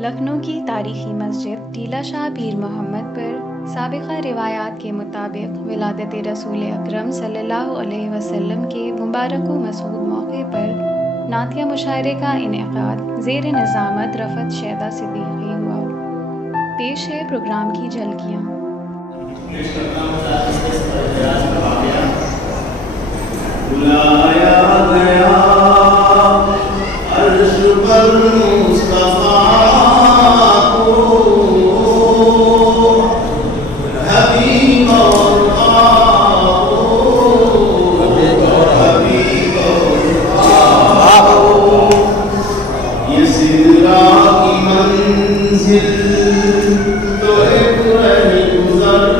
लखनऊ की तारीखी मस्जिद टीला शाह पीर मोहम्मद पर साबिक़ा रिवायात के मुताबिक विलादत रसूल अकरम सल्लल्लाहु अलैहि वसल्लम के मुबारक व मसऊद मौके पर नातिया मुशायरे का इनेकाद ज़ेर निज़ामत रफ़त शैदा सिद्दीक़ी हुआ। पेश है प्रोग्राम की झलकियाँ। बुलाया गया अर्श पर मुस्तफा को, हबीब और हबीब और ये सिदरा की मंजिल तो एक रही गुज़र है।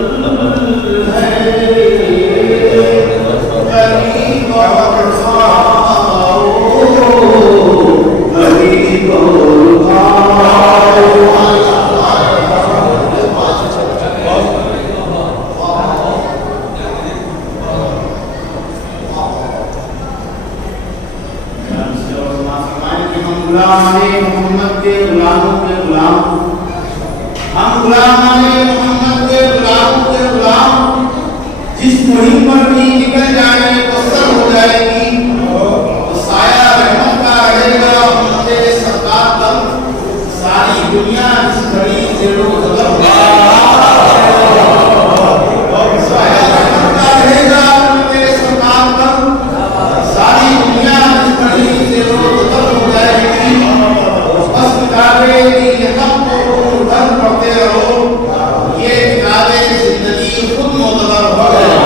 मोहम्मद के गुलामों के गुलाम, हम मोहम्मद के गुलामों के गुलाम, जिस मुहिम पर भी निकल जाए तो सब हो जाएगी, तो साया रहमत का रहेगा उम्मते सरकार पर। सारी दुनिया इस घड़ी जेरो ज़बर साया रहमत का रहेगा उम्मते सरकार पर। सारी दुनिया इस घड़ी जेरो ज़बर हो जाएगी। बस किताबे की हक को धर्म पढ़ते रहो, ये किताबे जिंदगी खुद मोतबर हो जाएगी।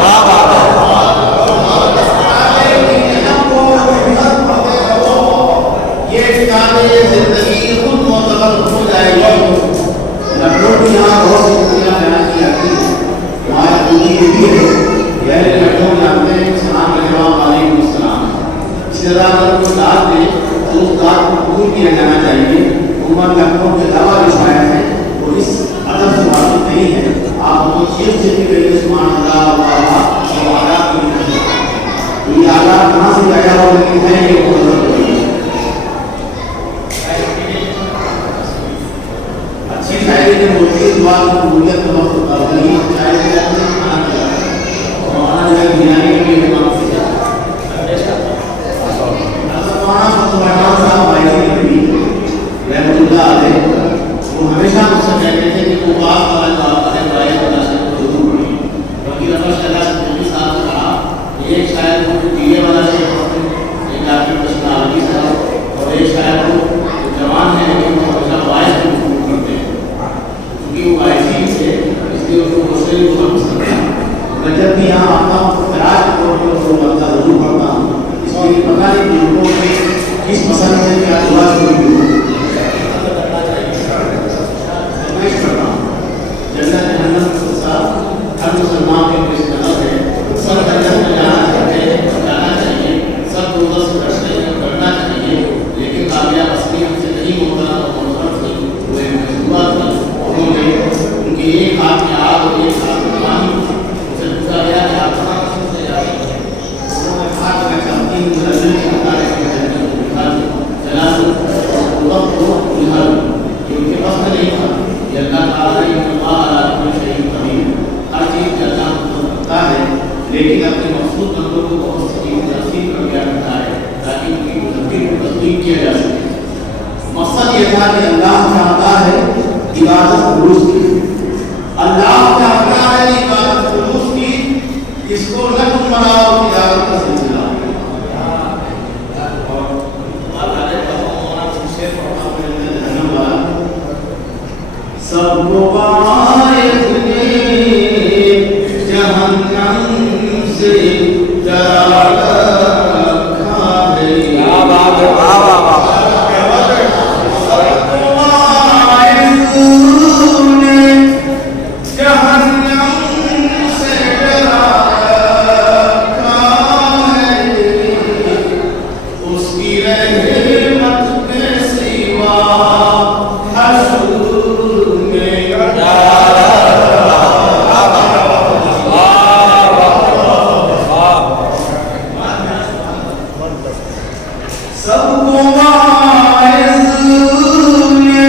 जिंदगी खुद मोतबर हो जाएगी। लखनऊ की यहाँ बहुत सी दुनिया बयान की जाती है, वहाँ दूरी ये भी है, यानी लखनऊ जानते हैं सलाम अलैकुम। इसी तरह अगर कोई दाद दे तो उस दाद को कबूल किया जाना चाहिए। उमर लखनऊ के अलावा जो शायर है वो इस अदब से वाकिफ नहीं है। आप उनको शेर से भी कहिए सुभान अल्लाह ये आला कहाँ से आया हो, लेकिन है ये शायरी ने बोलती दुआ की कबूलियत का मकसद अवली शायरी ने अपने खाना किया और जो है गिराने के लिए नाम से किया। अल्लाह साहब भाई ने भी रहमतुल्लाह अलैह वो हमेशा मुझसे कहते थे कि वो बात वाला जो आपका है भाई वाला से जरूर पढ़िए, क्योंकि रफ़त शैदा सिद्दीक़ी साहब ने कहा एक शायर को टीले वाला से एक आपकी पर्सनालिटी साहब और एक शायर को जवान है लेकिन वो हमेशा वाइस को करते हैं, क्योंकि वो वाइसी से इसलिए उसको मुस्लिम को हम सकते हैं। मैं जब भी यहाँ आता हूँ खराज के तौर पर उसको बनता जरूर पढ़ता हूँ, इसलिए पता नहीं कि उनको किस पसंद से क्या दुआ शुरू हुई जन्नत जहन्नम साहब हर मुसलमान के पेश नजर है। सब जन्नत में जाना चाहते हैं, जाना चाहिए, सब दोस्त से करना चाहिए, लेकिन कामयाब असली हमसे नहीं होता तो हुए दुआ की उन्होंने उनके एक हाथ में आग और एक हाथ में पानी उनसे पूछा गया कि आप कहाँ पसंद से जाते हैं। उन्होंने कहा कि मैं चाहती हूँ जन्नत की अल्लाह के चला वक्त को उल्हा उनके पास में नहीं था। ये अल्लाह ताला ने हर चीज़ का काम करता है, लेकिन अपने मखसूस बंदों को बहुत सी चीज़ें नसीब कर दिया करता है ताकि उनकी तस्वीर को तस्दीक किया जा सके। मकसद ये था कि अल्लाह चाहता है इबादत खुलूस की, अल्लाह चाहता है इबादत खुलूस की, इसको न तुम मनाओ इबादत का सिलसिला। सबको वायद ने जहन्नम से डरा रखा है। सबको वायद ने जहन्नम से डरा रखा है, उसकी रहमत के सिवा सबको वाइज़ ने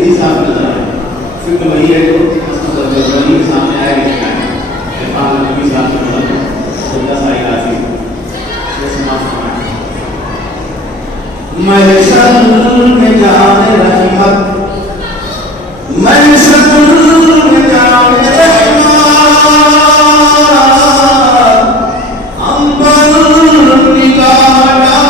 सीधी साफ नजर आए। फिर वही है जो वही सामने आएगा इरफान नबी साहब की मतलब सदा सारी राजी ये समाज मैं शर्म में जाने रहमत मैं शर्म में जाने रहमत हम पर निगाह डाले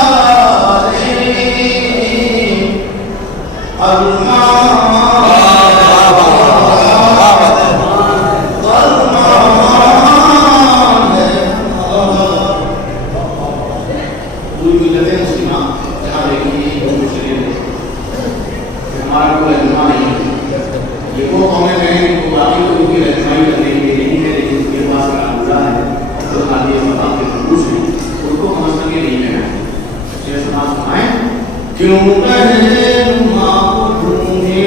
क्यों रहनुमा को ढूंढे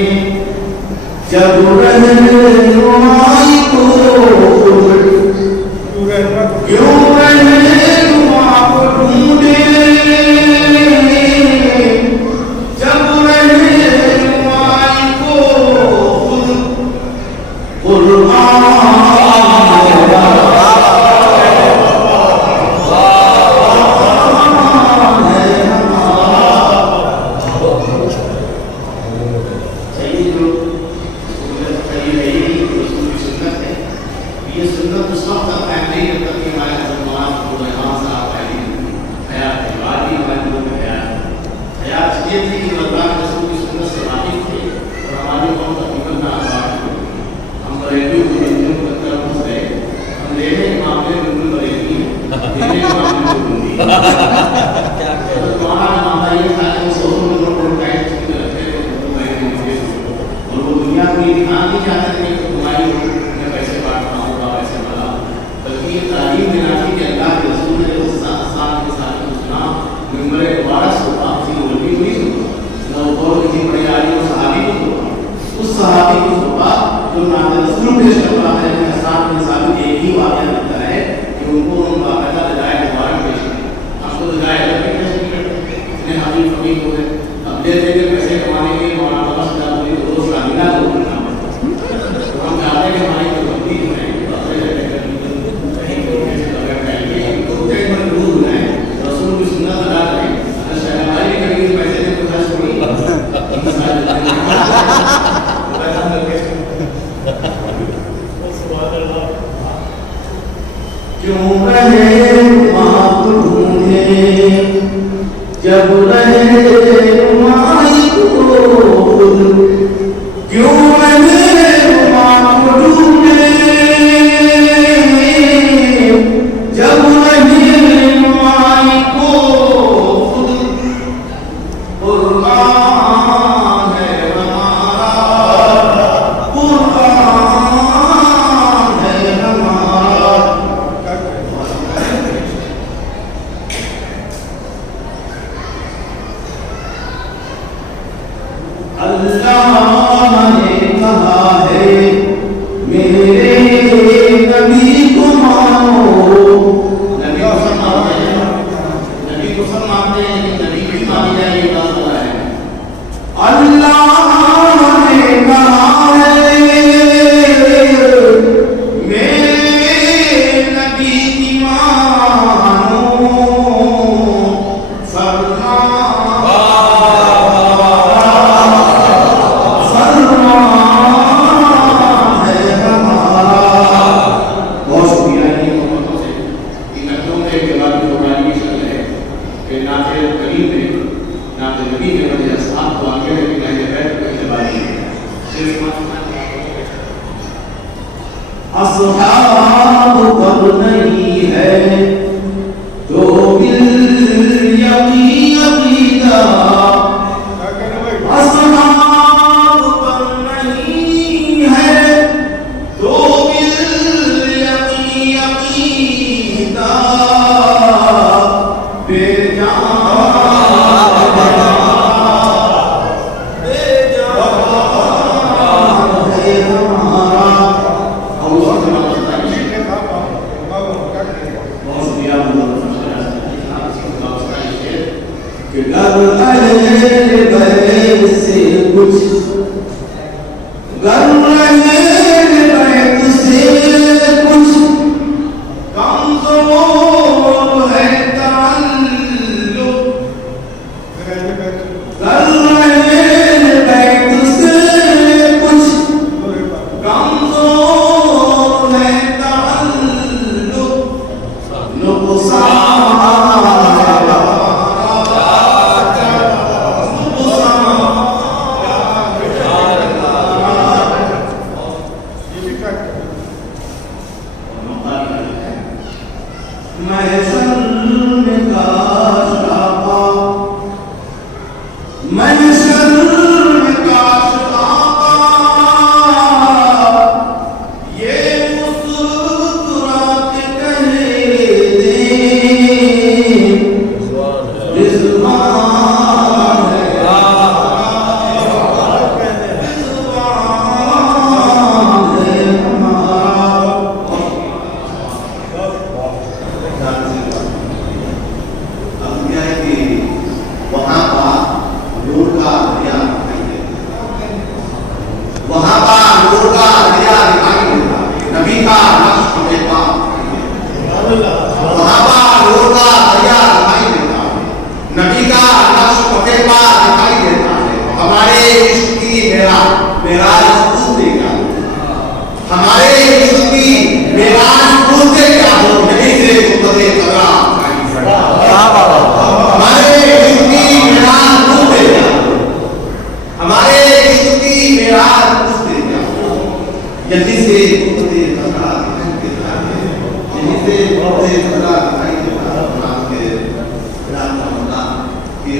जब रहनुमाई को क्यों रहनुमा को ढूंढे जब रहनुमाई को जब रहनुमाई को क्यों रहनुमा को ढूंढे जब रहनुमाई को खुद कुर्बान है हमारा कुर्बान है हमारा अल्लाह ने कहा है मेरे नबी को मानो नबी को सब मानते हैं नबी को सब मानते हैं लेकिन नबी भी मानी जाए ये बात हुआ है अल्लाह ने कहा है मेरे नबी की मानो असहाब पर नहीं है तो बिल यकीन अकीदा असहाब पर नहीं है तो बिल यकीन अकीदा बेजान कर रहे बैठ से कुछ कमजोर है ताल्लुक, कर रहे बैठ से कुछ कमजोर है ताल्लुक, नुकसान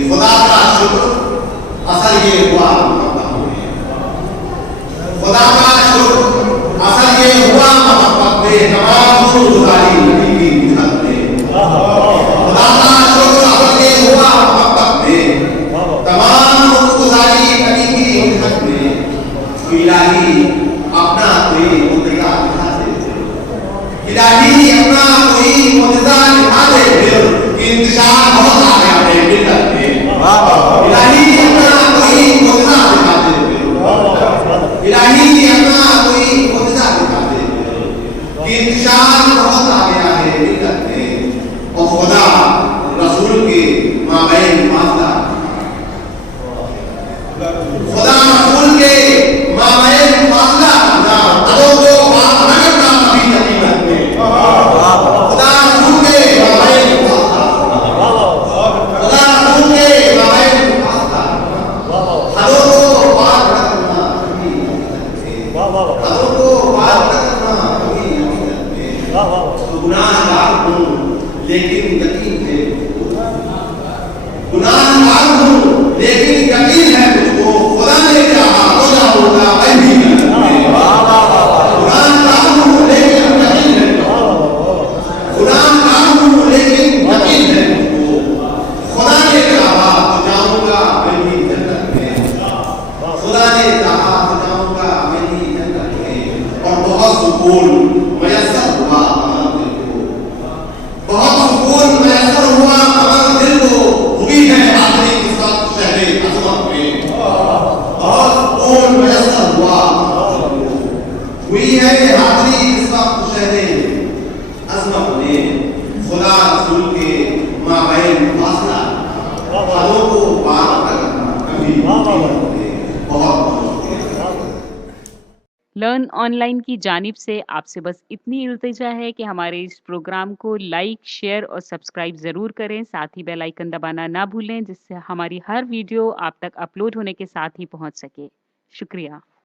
खुदा का शुक्र असल ये हुआ, खुदा का शुक्र असल ये हुआ मोहब्बत में, तमाम शुक्रगुजारी नबी की मिन्नत में। खुदा का शुक्र असल ये हुआ मोहब्बत में, तमाम शुक्रगुजारी नबी की मिन्नत में। इलाही अपना कोई मुद्दा दिखा दे, इलाही अपना कोई मुद्दा दिखा दे, इंतजार बहुत आ गया है मिल्लत में। इलाही अपना कोई मुद्दा दिखा दे, इलाही अपना कोई मुद्दा दिखा दे, इंतजार बहुत आ गया है मिल्लत में। और खुदा रसूल के माबैन फासला, खुदा रसूल के माबैन फासला करना, अदो को बात न करना कभी हकीकत में। खुदा रसूल के माबैन फासला, खुदा रसूल के माबैन फासला, अदो को बात न करना कभी हकीकत में, अदो को बात न करना कभी हकीकत में। तो गुनाहगार हूँ लेकिन यकीन है मुझको, गुनाहगार हूँ लेकिन यकीन है मुझको, खुदा ने चाहा हो जाऊंगा मैं भी जन्नत में। गुनाहगार हूँ लेकिन यकीन है, गुनाहगार हूँ लेकिन यकीन है मुझको, खुदा ने चाहा हो जाऊंगा मैं भी जन्नत में। खुदा ने चाहा हो जाऊंगा मैं भी जन्नत में। और बहुत सुकून मयस्सर हुआ अमन दिल को, बहुत सुकून मयस्सर हुआ अमन दिल को, हुई है आखिरी किस्मत शहरे अज़मत में। बहुत सुकून मयस्सर हुआ अमन दिल को, हुई है आखिरी किस्मत शहरे अज़मत में। खुदा रसूल के माबैन फासला, हदों को पार न करना कभी बहुत लर्न ऑनलाइन की जानिब से आपसे बस इतनी इल्तिजा है कि हमारे इस प्रोग्राम को लाइक, शेयर और सब्सक्राइब ज़रूर करें। साथ ही बेल आइकन दबाना ना भूलें, जिससे हमारी हर वीडियो आप तक अपलोड होने के साथ ही पहुंच सके। शुक्रिया।